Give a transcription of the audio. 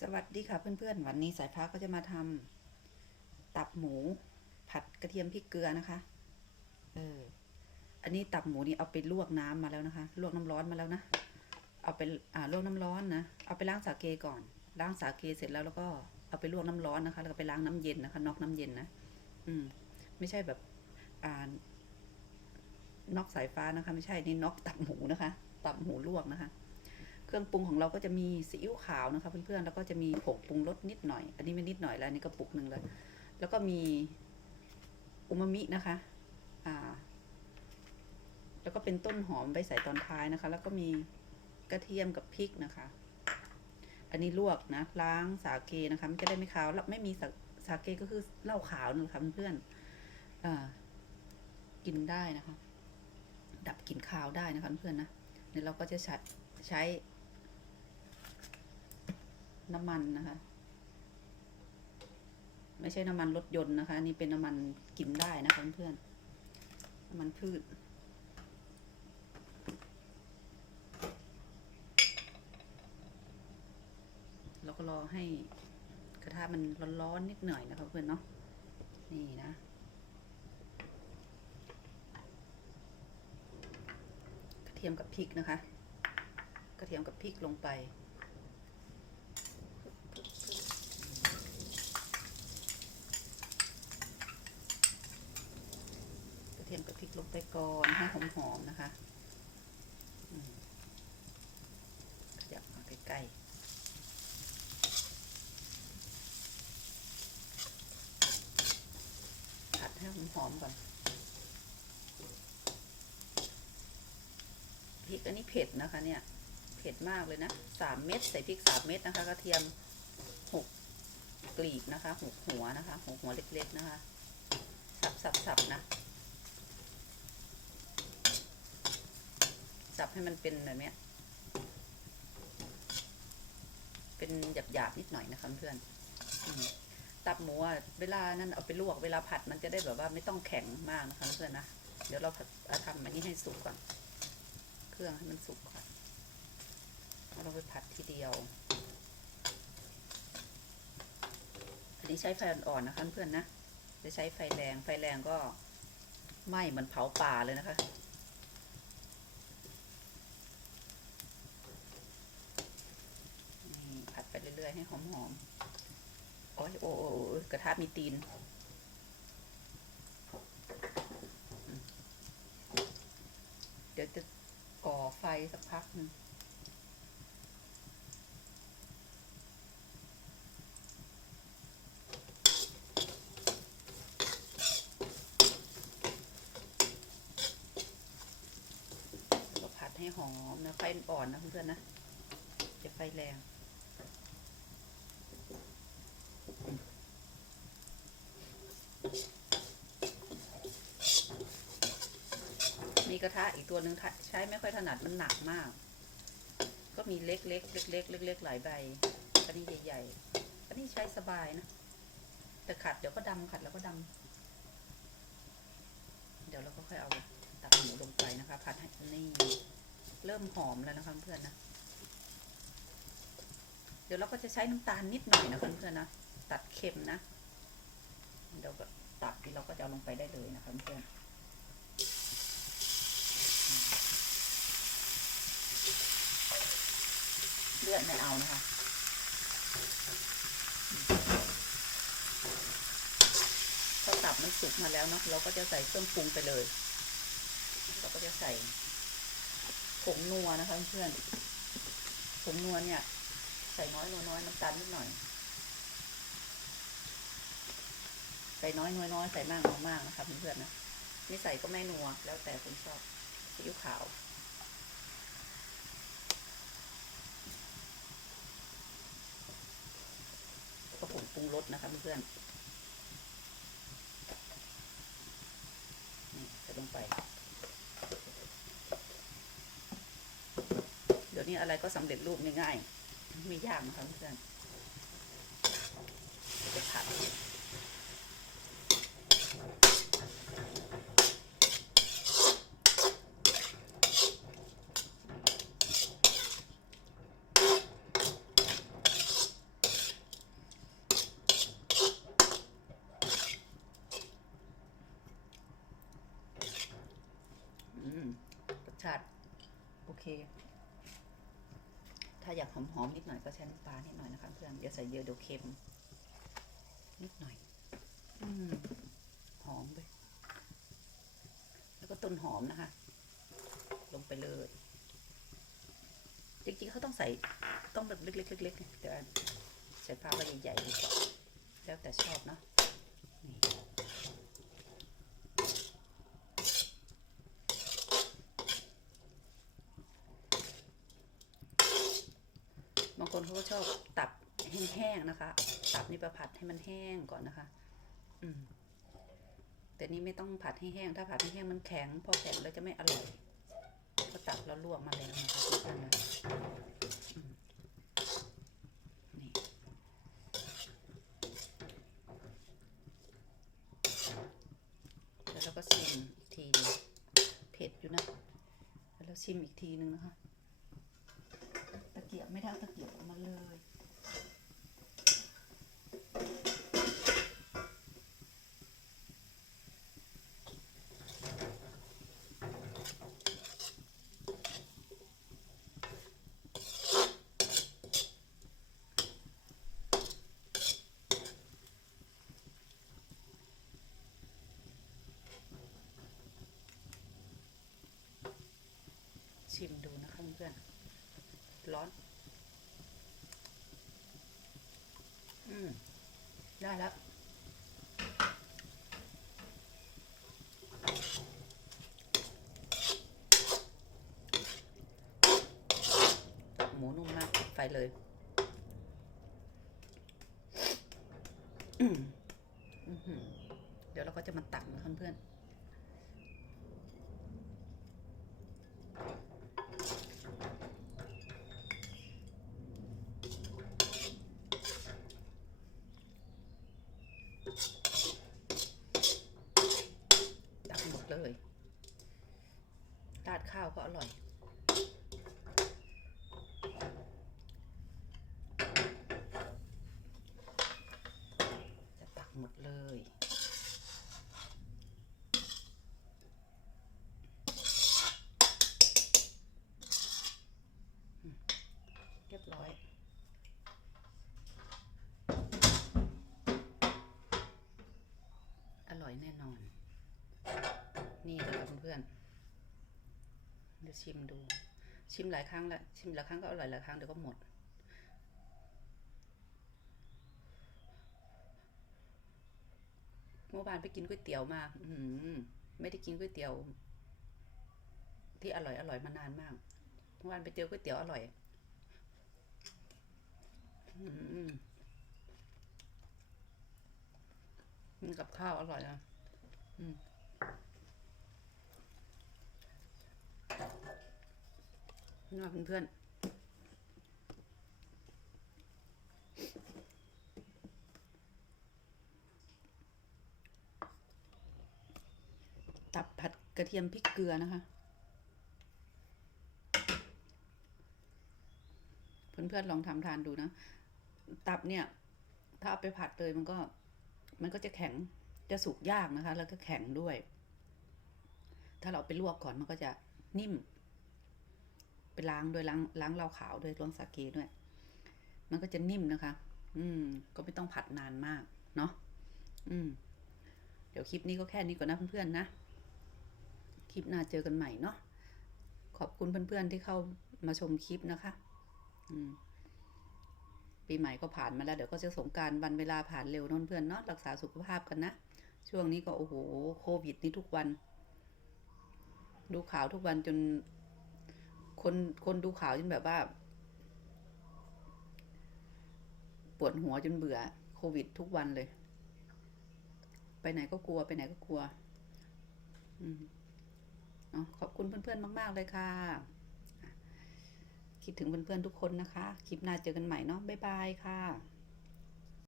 สวัสดีค่ะเพื่อนๆ วันนี้สายฟ้าก็จะมาทำตับหมู ผัดกระเทียมพริกเกลือนะคะ เออ อันนี้ตับหมูนี่เอาไปลวกน้ำมาแล้วนะคะ ลวกน้ำร้อนมาแล้วนะ เอาไปอ่าลวกน้ำร้อนนะ เอาไปล้างสาเกก่อน ล้างสาเกเสร็จแล้วแล้วก็เอาไปลวกน้ำร้อนนะคะ แล้วก็ไปล้างน้ำเย็นนะคะ นอกน้ำเย็นนะ อืม ไม่ใช่แบบอ่านอกสายฟ้านะคะ ไม่ใช่นี่นอกตับหมูนะคะ ตับหมูลวกนะคะ เครื่องปรุงของเราก็จะมีซีอิ๊วขาวนะคะเพื่อนๆแล้วก็จะมีผงปรุงรสนิดหน่อย อันนี้ไม่นิดหน่อยแล้วนี่ก็ปุกหนึ่งเลย แล้วก็มีอูมามินะคะอ่าแล้วก็เป็นต้นหอมไปใส่ตอนท้ายนะคะ แล้วก็มีกระเทียมกับพริกนะคะ อันนี้ลวกนะล้างสาเกนะคะมันจะได้ไม่ขาวแล้วไม่มีสาสาเกก็คือเหล้าขาวนะคะเพื่อนๆอ่ากินได้นะคะ ดับกลิ่นคาวได้นะคะเพื่อนๆนะเดี๋ยเราก็จะใช้ใช้ น้ำมันนะคะ ไม่ใช่น้ำมันรถยนต์นะคะ นี่เป็นน้ำมันกินได้นะคะเพื่อนๆน้ำมันพืชแล้วก็รอให้กระทะมันร้อนๆนิดหน่อยนะคะเพื่อนเนาะนี่นะกระเทียมกับพริกนะคะ กระเทียมกับพริกลงไป กระเทียมกับพริ ก่อนให้หอมๆนะคะขยับมาใกล้ๆผัดให้หอมก่อนพริกอันนี้เผ็ดนะคะเนี่ย เผ็ดมากเลยนะสามเม็ดใส่พริกสามเม็ดนะคะกระเทียมหกกลีบนะคะหกหัวนะคะหกหัวเล็กๆนะคะ สับสับสับนะ สับ ให้มันเป็นแบบนี้เป็นหยาบหยาบๆนิดหน่อยนะคะเพื่อนอตับหมูอะเวลานั้นเอาไปลวกเวลาผัดมันจะได้แบบว่าไม่ต้องแข็งมากนะคะเพื่อนนะเดี๋ยวเราผัดเอาทำอันนี้ให้สุกก่อน เครื่องให้มันสุกก่อนเราไปผัดทีเดียว อันนี้ใช้ไฟอ่อนๆนะคะเพื่อนนะจะใช้ไฟแรงไฟแรงก็ไหม้เหมือนเผาป่าเลยนะคะ นี่ผัดไป เรื่อยๆให้หอมๆโอ้ยโอ้โอ้กระทะมีตีนเดี๋ยวจะก่อไฟสักพักหนึ่งก็ผัดให้หอมนะไฟอ่อนนะเพื่อนๆนะจะไฟแรง มีกระทะอีกตัวหนึ่งใช้ไม่ค่อยถนัดมันหนักมาก ก็มีเล็กๆเล็กๆเล็กๆหลายใบอันนี้ใหญ่ๆอันนี้ใช้สบายนะแต่ขัดเดี๋ยวก็ดำขัดแล้วก็ดำเดี๋ยวเราก็ค่อยเอาตับหมูลงไปนะคะ ผัดให้นี่เริ่มหอมแล้วนะคะเพื่อนนะเดี๋ยวเราก็จะใช้น้ำตาลนิดหน่อยนะคะเพื่อนนะ ตัดเค็มนะ เดี๋ยวก็ตักที่เราก็จะเอาลงไปได้เลยนะคะเพื่อน เลือดไม่เอานะคะพอตับมันสุกมาแล้วเนาะเราก็จะใส่เครื่องปรุงไปเลย เราก็จะใส่ผงนัวนะคะเพื่อนผงนัวเนี่ย ใส่น้อยนัวน้อยน้ำตาลนิดหน่อย ใส่น้อยนัวน้อยใส่มากนัวมากนะคะเพื่อนๆนะไม่ใส่ก็ไม่นัวแล้วแต่คนชอบซีอิ๊วขาว แล้วก็ผง ปรุงรสนะคะเพื่อนๆใส่ลงไป เดี๋ยวนี้อะไรก็สำเร็จรูปง่ายๆ ไม่ยากนะคะเพื่อนจะผัด ถ้าอยากหอมๆนิดหน่อยก็ใช้น้ำปลานิดหน่อยนะคะเพื่อนอย่าใส่เยอะเดี๋ยวเค็ม นิดหน่อยอืมหอมไปแล้วก็ต้นหอมนะคะ ลงไปเลยจริงๆเขาต้องใส่ต้องแบบเล็กๆเล็กๆแต่ว่าใส่ผ้าใบใหญ่ๆแล้วแต่ชอบเนาะนี่บางคน เขาก็ชอบตับแห้งๆนะคะ ตับนี่ประผัดให้มันแห้งก่อนนะคะ อืม แต่นี่ไม่ต้องผัดให้แห้ง ถ้าผัดให้แห้งมันแข็ง พอแข็งแล้วจะไม่อร่อยเพราะตับเราลวกมาแล้วนะคะทุกท่านนะนี่แล้วเราก็ชิมอีกทีนึงเผ็ดอยู่นะ แล้วเราชิมอีกทีนึงนะคะ กียบไม่ได้เอาตะเกียบออกมาเลยชิมดูนะคะเพื่อนร้อน อืมได้แล้วหมูนุ่มมากไฟเลยเดี๋ยวเราก็จะมาตักนะเพื่อนๆ เลยราดข้าวก็อร่อย จะตักหมดเลยเรียบร้อย อร่อยแน่นอน นี่นะคะเพื่อนๆเดี๋ยวชิมดู ชิมหลายครั้งแล้วชิมหลายครั้งก็อร่อยหลายครั้งเดี๋ยวก็หมด เมื่อวานไปกินก๋วยเตี๋ยวมาอือหือไม่ได้กินก๋วยเตี๋ยว ที่อร่อยอร่อยมานานมากเมื่อวานไปเจอก๋วยเตี๋ยวอร่อยอืมกับข้าวอร่อยอะ อืม นี่ค่ะเพื่อนๆตับผัดกระเทียมพริกเกลือนะคะ เพื่อนๆลองทำทานดูนะ ตับเนี่ย ถ้าเอาไปผัดเลยมันก็ มันก็จะแข็งจะสุกยากนะคะ แล้วก็แข็งด้วย ถ้าเราไปลวกก่อนมันก็จะนิ่ม ไปล้างโดยล้างล้างเหล้าขาวด้วยล้างสาเกด้วย มันก็จะนิ่มนะคะ อืม ก็ไม่ต้องผัดนานมาก เนาะอืม เดี๋ยวคลิปนี้ก็แค่นี้ก่อนนะเพื่อนๆนะ คลิปหน้าเจอกันใหม่เนาะ ขอบคุณเพื่อนๆที่เข้ามาชมคลิปนะคะ อืม ปีใหม่ก็ผ่านมาแล้วเดี๋ยวก็จะสงการวันเวลาผ่านเร็วนอะเพื่อนเนาะรักษาสุขภาพกันนะ ช่วงนี้ก็โอ้โหโควิดนี่ทุกวัน ดูข่าวทุกวันจน คนคนดูข่าวจนแบบว่า ปวดหัวจนเบื่อ โควิดทุกวันเลย ไปไหนก็กลัวไปไหนก็กลัว อืมเอขอบคุณเพื่อนๆมาก ๆ เลยค่ะคิดถึงเพื่อนๆทุกคนนะคะ คลิปหน้าเจอกันใหม่เนาะ บ๊ายบายค่ะ